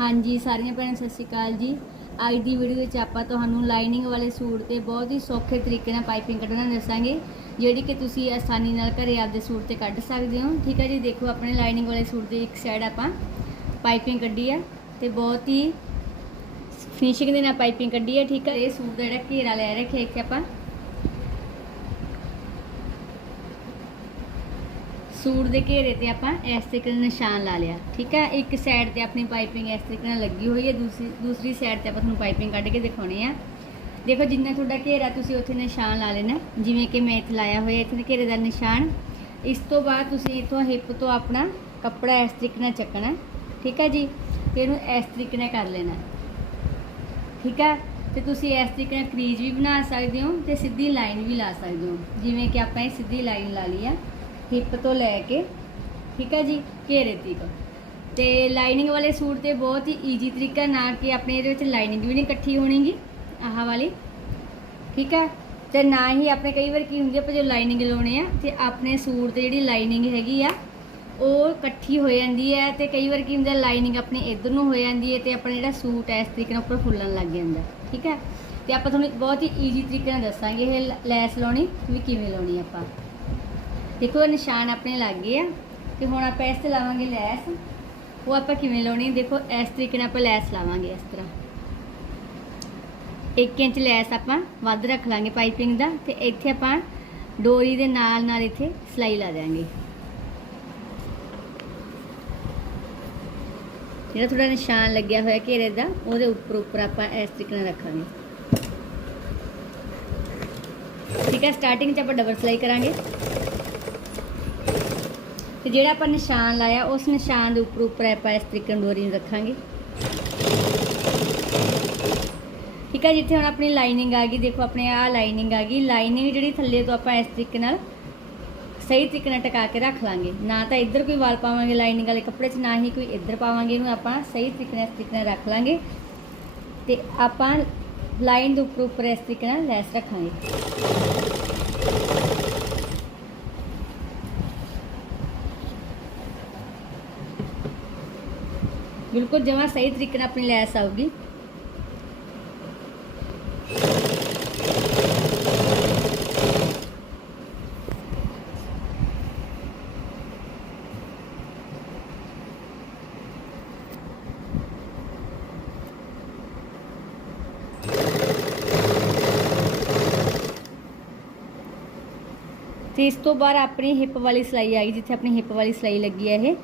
ਹਾਂਜੀ, ਸਾਰੀਆਂ ਭੈਣਾਂ, ਸਤਿ ਸ਼੍ਰੀ ਅਕਾਲ ਜੀ। ਅੱਜ ਦੀ ਵੀਡੀਓ ਵਿੱਚ ਆਪਾਂ ਤੁਹਾਨੂੰ ਲਾਈਨਿੰਗ ਵਾਲੇ ਸੂਟ ਤੇ ਬਹੁਤ ਹੀ ਸੌਖੇ ਤਰੀਕੇ ਨਾਲ ਪਾਈਪਿੰਗ ਕੱਢਣਾ ਦੱਸਾਂਗੇ, ਜਿਹੜੀ ਕਿ ਤੁਸੀਂ ਆਸਾਨੀ ਨਾਲ ਘਰੇ ਆਪਦੇ ਸੂਟ ਤੇ ਕੱਢ ਸਕਦੇ ਹੋ। ਠੀਕ ਹੈ ਜੀ, ਦੇਖੋ ਆਪਣੇ ਲਾਈਨਿੰਗ ਵਾਲੇ ਸੂਟ ਦੀ ਇੱਕ ਸਾਈਡ ਆਪਾਂ ਪਾਈਪਿੰਗ ਕੱਢੀ ਆ ਤੇ ਬਹੁਤ ਹੀ ਫਿਨਿਸ਼ਿੰਗ ਦੇ ਨਾਲ ਪਾਈਪਿੰਗ ਕੱਢੀ ਆ, ਠੀਕ ਹੈ। ਇਹ ਸੂਟ ਦਾ ਜਿਹੜਾ ਘੇਰਾ ਲੈ ਰੱਖਿਆ ਇੱਕ ਆਪਾਂ। ਸੂਟ ਦੇ ਘੇਰੇ ਤੇ ਆਪਾਂ ਇਸ ਤਰੀਕੇ ਨਾਲ ਨਿਸ਼ਾਨ ਲਾ ਲਿਆ, ਠੀਕ ਹੈ? ਇੱਕ ਸਾਈਡ ਤੇ ਆਪਣੀ ਪਾਈਪਿੰਗ ਇਸ ਤਰੀਕੇ ਨਾਲ ਲੱਗੀ ਹੋਈ ਹੈ, ਦੂਸਰੀ ਦੂਸਰੀ ਸਾਈਡ ਤੇ ਆਪਾਂ ਤੁਹਾਨੂੰ ਪਾਈਪਿੰਗ ਕੱਢ ਕੇ ਦਿਖਾਉਣੀ ਆ। ਦੇਖੋ, ਜਿੰਨਾ ਤੁਹਾਡਾ ਘੇਰਾ ਤੁਸੀਂ ਉੱਥੇ ਨਿਸ਼ਾਨ ਲਾ ਲੈਣਾ, ਜਿਵੇਂ ਕਿ ਮੈਂ ਇੱਥੇ ਲਾਇਆ ਹੋਇਆ ਇੱਥੇ ਘੇਰੇ ਦਾ ਨਿਸ਼ਾਨ। ਇਸ ਤੋਂ ਬਾਅਦ ਤੁਸੀਂ ਇਥੋਂ ਹਿੱਪ ਤੋਂ ਆਪਣਾ ਕੱਪੜਾ ਇਸ ਤਰੀਕੇ ਨਾਲ ਚੱਕਣਾ, ਠੀਕ ਹੈ ਜੀ? ਫਿਰ ਇਹਨੂੰ ਇਸ ਤਰੀਕੇ ਨਾਲ ਕਰ ਲੈਣਾ, ਠੀਕ ਹੈ? ਤੇ ਤੁਸੀਂ ਇਸ ਤਰੀਕੇ ਨਾਲ ਕਰੀਜ਼ ਵੀ ਬਣਾ ਸਕਦੇ ਹੋ ਤੇ ਸਿੱਧੀ ਲਾਈਨ ਵੀ ਲਾ ਸਕਦੇ ਹੋ। ਜਿਵੇਂ ਕਿ ਆਪਾਂ ਇਹ ਸਿੱਧੀ ਲਾਈਨ ਲਾ ਲਈ ਆ। ਹਿੱਪ ਤੋਂ ਲੈ ਕੇ, ਠੀਕ ਹੈ ਜੀ, ਘੇਰੇ ਤੱਕ। ਤੇ ਲਾਈਨਿੰਗ ਵਾਲੇ ਸੂਟ ਤੇ ਬਹੁਤ ਹੀ ਈਜੀ ਤਰੀਕਾ ਨਾ ਕਿ ਆਪਣੇ ਇਹਦੇ ਵਿੱਚ ਲਾਈਨਿੰਗ ਵੀ ਨਹੀਂ ਇਕੱਠੀ ਹੋਣੀਗੀ, ਆਹ ਵਾਲੀ। ਠੀਕ ਹੈ ਤੇ ਨਾ ਹੀ ਆਪਣੇ ਕਈ ਵਾਰ ਕੀ ਹੁੰਦੀ ਆ, ਆਪਾਂ ਜੋ ਲਾਈਨਿੰਗ ਲਾਉਣੇ ਆ, ਤੇ ਆਪਣੇ ਸੂਟ ਤੇ ਜਿਹੜੀ ਲਾਈਨਿੰਗ ਹੈਗੀ ਆ, ਉਹ ਇਕੱਠੀ ਹੋ ਜਾਂਦੀ ਹੈ ਤੇ ਕਈ ਵਾਰ ਕੀ ਹੁੰਦਾ ਲਾਈਨਿੰਗ ਆਪਣੀ ਇਧਰ ਨੂੰ ਹੋ ਜਾਂਦੀ ਹੈ ਤੇ ਆਪਣਾ ਜਿਹੜਾ ਸੂਟ ਹੈ ਇਸ ਤਰੀਕੇ ਨਾਲ ਉੱਪਰ ਫੁੱਲਣ ਲੱਗ ਜਾਂਦਾ, ਠੀਕ ਹੈ ਤੇ ਆਪਾਂ ਤੁਹਾਨੂੰ ਬਹੁਤ ਹੀ ਈਜੀ ਤਰੀਕੇ ਨਾਲ ਦੱਸਾਂਗੇ ਇਹ ਲੈਸ ਲਾਉਣੀ ਵੀ ਕਿਵੇਂ ਲਾਉਣੀ ਆਪਾਂ। ਦੇਖੋ ਨਿਸ਼ਾਨ ਆਪਣੇ ਲੱਗ ਗਏ ਆ ਤੇ ਹੁਣ ਆਪਾਂ ਇਸ ਤੇ ਲਾਵਾਂਗੇ ਲੈਸ। ਉਹ ਆਪਾਂ ਕਿਵੇਂ ਲਾਉਣੀ ਦੇਖੋ, ਇਸ ਤਰੀਕੇ ਨਾਲ ਆਪਾਂ ਲੈਸ ਲਾਵਾਂਗੇ ਇਸ ਤਰ੍ਹਾਂ। 1 ਇੰਚ ਲੈਸ ਆਪਾਂ ਵੱਧ ਰੱਖ ਲਾਂਗੇ ਪਾਈਪਿੰਗ ਦਾ ਤੇ ਇੱਥੇ ਆਪਾਂ ਡੋਰੀ ਦੇ ਨਾਲ ਨਾਲ ਇੱਥੇ ਸਲਾਈ ਲਾ ਦਿਆਂਗੇ। ਜਿਹੜਾ ਥੋੜਾ ਨਿਸ਼ਾਨ ਲੱਗਿਆ ਹੋਇਆ ਘੇਰੇ ਦਾ, ਉਹਦੇ ਉੱਪਰ ਉੱਪਰ ਆਪਾਂ ਇਸ ਤਰੀਕੇ ਨਾਲ ਰੱਖਾਂਗੇ। ਠੀਕ ਹੈ, ਸਟਾਰਟਿੰਗ 'ਚ ਆਪਾਂ ਡਬਲ ਸਲਾਈ ਕਰਾਂਗੇ। ਤੇ ਜਿਹੜਾ ਆਪਾਂ ਨਿਸ਼ਾਨ ਲਾਇਆ, ਉਸ ਨਿਸ਼ਾਨ ਦੇ ਉੱਪਰ ਉੱਪਰ ਆਪਾਂ ਇਸ ਤਰੀਕੇ ਨਾਲ ਡੋਰੀ ਨੂੰ ਰੱਖਾਂਗੇ। ਠੀਕ ਹੈ ਜਿੱਥੇ ਹੁਣ ਆਪਣੀ ਲਾਈਨਿੰਗ ਆ ਗਈ। ਦੇਖੋ, ਆਪਣੇ ਆਹ ਲਾਈਨਿੰਗ ਆ ਗਈ। ਲਾਈਨਿੰਗ ਜਿਹੜੀ ਥੱਲੇ ਤੋਂ ਆਪਾਂ ਇਸ ਤਰੀਕੇ ਨਾਲ ਸਹੀ ਤਰੀਕੇ ਨਾਲ ਟਿਕਾ ਕੇ ਰੱਖ ਲਾਂਗੇ। ਨਾ ਤਾਂ ਇੱਧਰ ਕੋਈ ਵਾਲ ਪਾਵਾਂਗੇ ਲਾਈਨਿੰਗ ਵਾਲੇ ਕੱਪੜੇ 'ਚ, ਨਾ ਹੀ ਕੋਈ ਇੱਧਰ ਪਾਵਾਂਗੇ ਇਹਨੂੰ। ਆਪਾਂ ਸਹੀ ਤਰੀਕੇ ਨਾਲ ਇਸ ਤਰੀਕੇ ਨਾਲ ਰੱਖ ਲਾਂਗੇ। ਤੇ ਆਪਾਂ ਲਾਈਨ ਦੇ ਉੱਪਰ ਉੱਪਰ ਇਸ ਤਰੀਕੇ ਨਾਲ ਲੈਸ ਰੱਖਾਂਗੇ। ਬਿਲਕੁਲ ਜਮਾ ਸਹੀ ਤਰੀਕੇ ਨਾਲ ਆਪਣੀ ਲੈਸ ਆਊਗੀ ਤੇ ਇਸ ਤੋਂ ਬਾਅਦ ਆਪਣੀ ਹਿੱਪ ਵਾਲੀ ਸਲਾਈ ਆਈ ਜਿੱਥੇ ਆਪਣੀ ਹਿੱਪ ਵਾਲੀ ਸਲਾਈ ਲੱਗੀ ਹੈ ਇਹ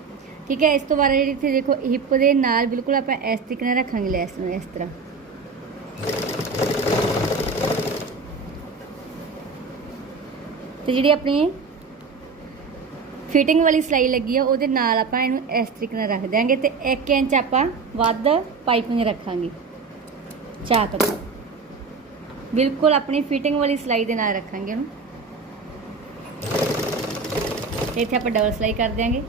ਠੀਕ ਹੈ, ਇਸ ਤੋਂ ਬਾਅਦ ਜਿਹੜੀ ਇੱਥੇ ਦੇਖੋ ਹਿੱਪ ਦੇ ਨਾਲ ਬਿਲਕੁਲ ਆਪਾਂ ਇਸ ਤਰੀਕੇ ਨਾਲ ਰੱਖਾਂਗੇ ਲੈਸ ਨੂੰ, ਇਸ ਤਰ੍ਹਾਂ। ਤੇ ਜਿਹੜੀ ਆਪਣੀ ਫਿਟਿੰਗ ਵਾਲੀ ਸਲਾਈ ਲੱਗੀ ਆ, ਉਹਦੇ ਨਾਲ ਆਪਾਂ ਇਹਨੂੰ ਇਸ ਤਰੀਕੇ ਨਾਲ ਰੱਖ ਦਿਆਂਗੇ ਤੇ 1 ਇੰਚ ਆਪਾਂ ਵੱਧ ਪਾਈਪਿੰਗ ਰੱਖਾਂਗੇ। ਚਾਕ ਤੋਂ। ਬਿਲਕੁਲ ਆਪਣੀ ਫਿਟਿੰਗ ਵਾਲੀ ਸਲਾਈ ਦੇ ਨਾਲ ਰੱਖਾਂਗੇ ਉਹਨੂੰ। ਇੱਥੇ ਆਪਾਂ ਡਬਲ ਸਲਾਈ ਕਰ ਦਿਆਂਗੇ।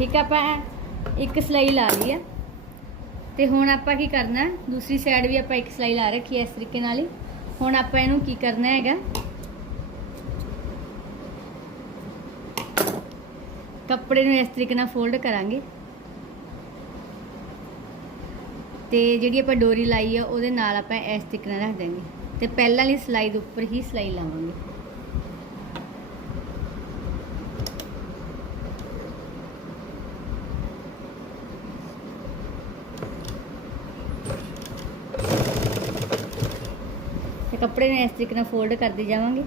ਠੀਕ ਆ, ਆਪਾਂ ਇੱਕ ਸਲਾਈ ਲਾ ਲਈ ਆ। ਤੇ ਹੁਣ ਆਪਾਂ ਕੀ ਕਰਨਾ, ਦੂਸਰੀ ਸਾਈਡ ਵੀ ਆਪਾਂ ਇੱਕ ਸਲਾਈ ਲਾ ਰੱਖੀ ਹੈ ਇਸ ਤਰੀਕੇ ਨਾਲ ਹੀ। ਹੁਣ ਆਪਾਂ ਇਹਨੂੰ ਕੀ ਕਰਨਾ ਹੈਗਾ? ਕੱਪੜੇ ਨੂੰ ਇਸ ਤਰੀਕੇ ਨਾਲ ਫੋਲਡ ਕਰਾਂਗੇ। ਤੇ ਜਿਹੜੀ ਆਪਾਂ ਡੋਰੀ ਲਾਈ ਆ, ਉਹਦੇ ਨਾਲ ਆਪਾਂ ਇਸ ਤਰੀਕੇ ਨਾਲ ਰੱਖ ਦਾਂਗੇ ਤੇ ਪਹਿਲਾਂ ਵਾਲੀ ਸਲਾਈ ਦੇ ਉੱਪਰ ਹੀ ਸਲਾਈ ਲਾਵਾਂਗੇ। ਕੱਪੜੇ ਨੂੰ ਇਸ ਤਰੀਕੇ ਨਾਲ ਫੋਲਡ ਕਰਦੇ ਜਾਵਾਂਗੇ।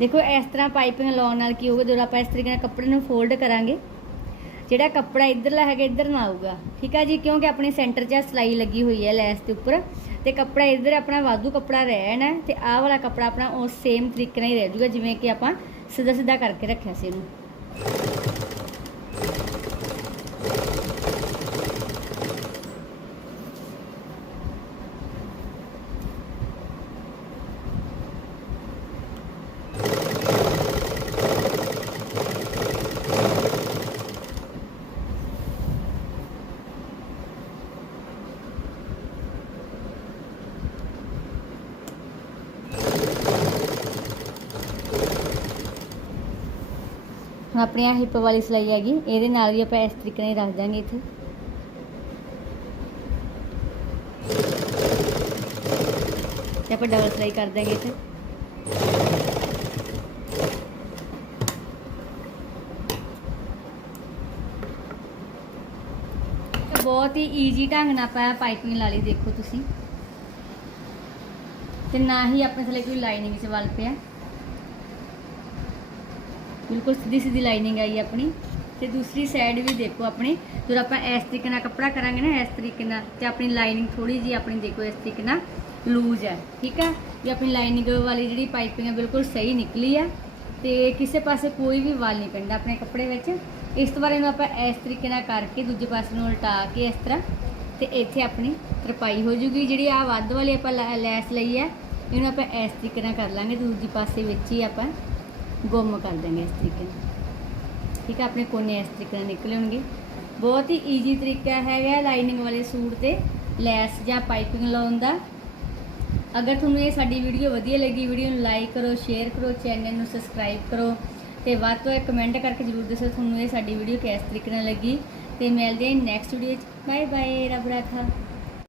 ਦੇਖੋ, ਇਸ ਤਰ੍ਹਾਂ ਪਾਈਪਿੰਗ ਲਾਉਣ ਨਾਲ ਕੀ ਹੋਊਗਾ, ਜਦੋਂ ਆਪਾਂ ਇਸ ਤਰੀਕੇ ਨਾਲ ਕੱਪੜੇ ਨੂੰ ਫੋਲਡ ਕਰਾਂਗੇ, ਜਿਹੜਾ ਕੱਪੜਾ ਇਧਰਲਾ ਹੈਗਾ, ਇਧਰ ਨਾ ਆਊਗਾ। ਠੀਕ ਆ ਜੀ? ਕਿਉਂਕਿ ਆਪਣੇ ਸੈਂਟਰ 'ਚ ਸਲਾਈ ਲੱਗੀ ਹੋਈ ਹੈ ਲੈਸ ਦੇ ਉੱਪਰ। ਤੇ ਕੱਪੜਾ ਇਧਰ ਆਪਣਾ ਵਾਧੂ ਕੱਪੜਾ ਰਹਿਣਾ ਤੇ ਆਹ ਵਾਲਾ ਕੱਪੜਾ ਆਪਣਾ ਉਸ ਸੇਮ ਤਰੀਕੇ ਨਾਲ ਹੀ ਰਹਿ ਜੂਗਾ ਜਿਵੇਂ ਕਿ ਆਪਾਂ ਸਿੱਧਾ ਸਿੱਧਾ ਕਰਕੇ ਰੱਖਿਆ ਸੀ ਇਹਨੂੰ ਹੁਣ ਆਪਣੀ ਆ ਹਿੱਪ ਵਾਲੀ ਸਿਲਾਈ ਹੈਗੀ, ਇਹਦੇ ਨਾਲ ਵੀ ਆਪਾਂ ਇਸ ਤਰੀਕੇ ਨਾਲ ਹੀ ਰੱਖ ਦਾਂਗੇ ਇੱਥੇ। ਤੇ ਆਪਾਂ ਡਬਲ ਸਿਲਾਈ ਕਰ ਦਾਂਗੇ ਇੱਥੇ। ਤੇ ਬਹੁਤ ਹੀ ਈਜ਼ੀ ਢੰਗ ਨਾਲ ਆਪਾਂ ਪਾਈਪਿੰਗ ਲਾ ਲਈ, ਦੇਖੋ ਤੁਸੀਂ। ਤੇ ਨਾ ਹੀ ਆਪਣੇ ਥੱਲੇ ਕੋਈ ਲਾਈਨਿੰਗ ਚ ਵੱਲ ਪਿਆ। ਬਿਲਕੁਲ ਸਿੱਧੀ ਸਿੱਧੀ ਲਾਈਨਿੰਗ ਆਈ ਆਪਣੀ। ਤੇ ਦੂਸਰੀ ਸਾਈਡ ਵੀ ਦੇਖੋ ਆਪਣੀ। ਜਦੋਂ ਆਪਾਂ ਇਸ ਤਰੀਕੇ ਨਾਲ ਕੱਪੜਾ ਕਰਾਂਗੇ ਨਾ, ਇਸ ਤਰੀਕੇ ਨਾਲ, ਤੇ ਆਪਣੀ ਲਾਈਨਿੰਗ ਥੋੜੀ ਜੀ ਆਪਣੀ ਦੇਖੋ, ਇਸ ਤਰੀਕੇ ਨਾਲ ਲੂਜ਼ ਹੈ, ਠੀਕ ਹੈ? ਵੀ ਆਪਣੀ ਲਾਈਨਿੰਗ ਵਾਲੀ ਜਿਹੜੀ ਪਾਈਪਿੰਗ ਹੈ ਬਿਲਕੁਲ ਸਹੀ ਨਿਕਲੀ ਹੈ, ਤੇ ਕਿਸੇ ਪਾਸੇ ਕੋਈ ਵੀ ਵਾਲ ਨਹੀਂ ਪੈਂਦਾ ਆਪਣੇ ਕੱਪੜੇ ਵਿੱਚ। ਇਸ ਤੋਂ ਬਾਅਦ ਇਹਨੂੰ ਆਪਾਂ ਇਸ ਤਰੀਕੇ ਨਾਲ ਕਰਕੇ ਦੂਜੇ ਪਾਸੇ ਨੂੰ ਉਲਟਾ ਕੇ ਇਸ ਤਰ੍ਹਾਂ, ਤੇ ਇੱਥੇ ਆਪਣੀ ਤਰਪਾਈ ਹੋ ਜੂਗੀ। ਜਿਹੜੀ ਆ ਵੱਧ ਵਾਲੀ ਆਪਾਂ ਲੈ- ਲੈਸ ਲਈ ਹੈ, ਇਹਨੂੰ ਆਪਾਂ ਇਸ ਤਰੀਕੇ ਨਾਲ ਕਰ ਲਾਂਗੇ। ਦੂਜੇ ਪਾਸੇ ਵਿੱਚ ਹੀ ਆਪਾਂ ਗੁੰਮ ਕਰ ਦਾਂਗੇ ਇਸ ਤਰੀਕੇ ਨਾਲ। ਠੀਕ ਹੈ ਆਪਣੇ ਕੋਨੇ ਇਸ ਤਰੀਕੇ ਨਾਲ ਨਿਕਲ ਆਉਣਗੇ ਬਹੁਤ ਹੀ ਈਜ਼ੀ ਤਰੀਕਾ ਹੈਗਾ ਲਾਈਨਿੰਗ ਵਾਲੇ ਸੂਟ ਤੇ ਲੈਸ ਜਾਂ ਪਾਈਪਿੰਗ ਲਾਉਣ ਦਾ। ਅਗਰ ਤੁਹਾਨੂੰ ਇਹ ਸਾਡੀ ਵੀਡੀਓ ਵਧੀਆ ਲੱਗੀ ਵੀਡੀਓ ਨੂੰ ਲਾਈਕ ਕਰੋ ਸ਼ੇਅਰ ਕਰੋ ਚੈਨਲ ਨੂੰ ਸਬਸਕ੍ਰਾਈਬ ਕਰੋ ਤੇ ਵੱਧ ਤੋਂ ਵੱਧ ਕਮੈਂਟ ਕਰਕੇ ਜਰੂਰ ਦੱਸੋ ਤੁਹਾਨੂੰ ਇਹ ਸਾਡੀ ਵੀਡੀਓ ਕਿਸ ਤਰੀਕੇ ਨਾਲ ਲੱਗੀ। ਤੇ ਮਿਲਦੇ ਹਾਂ ਨੈਕਸਟ ਵੀਡੀਓ 'ਚ। ਬਾਏ ਬਾਏ ਰੱਬ ਰਾਖਾ।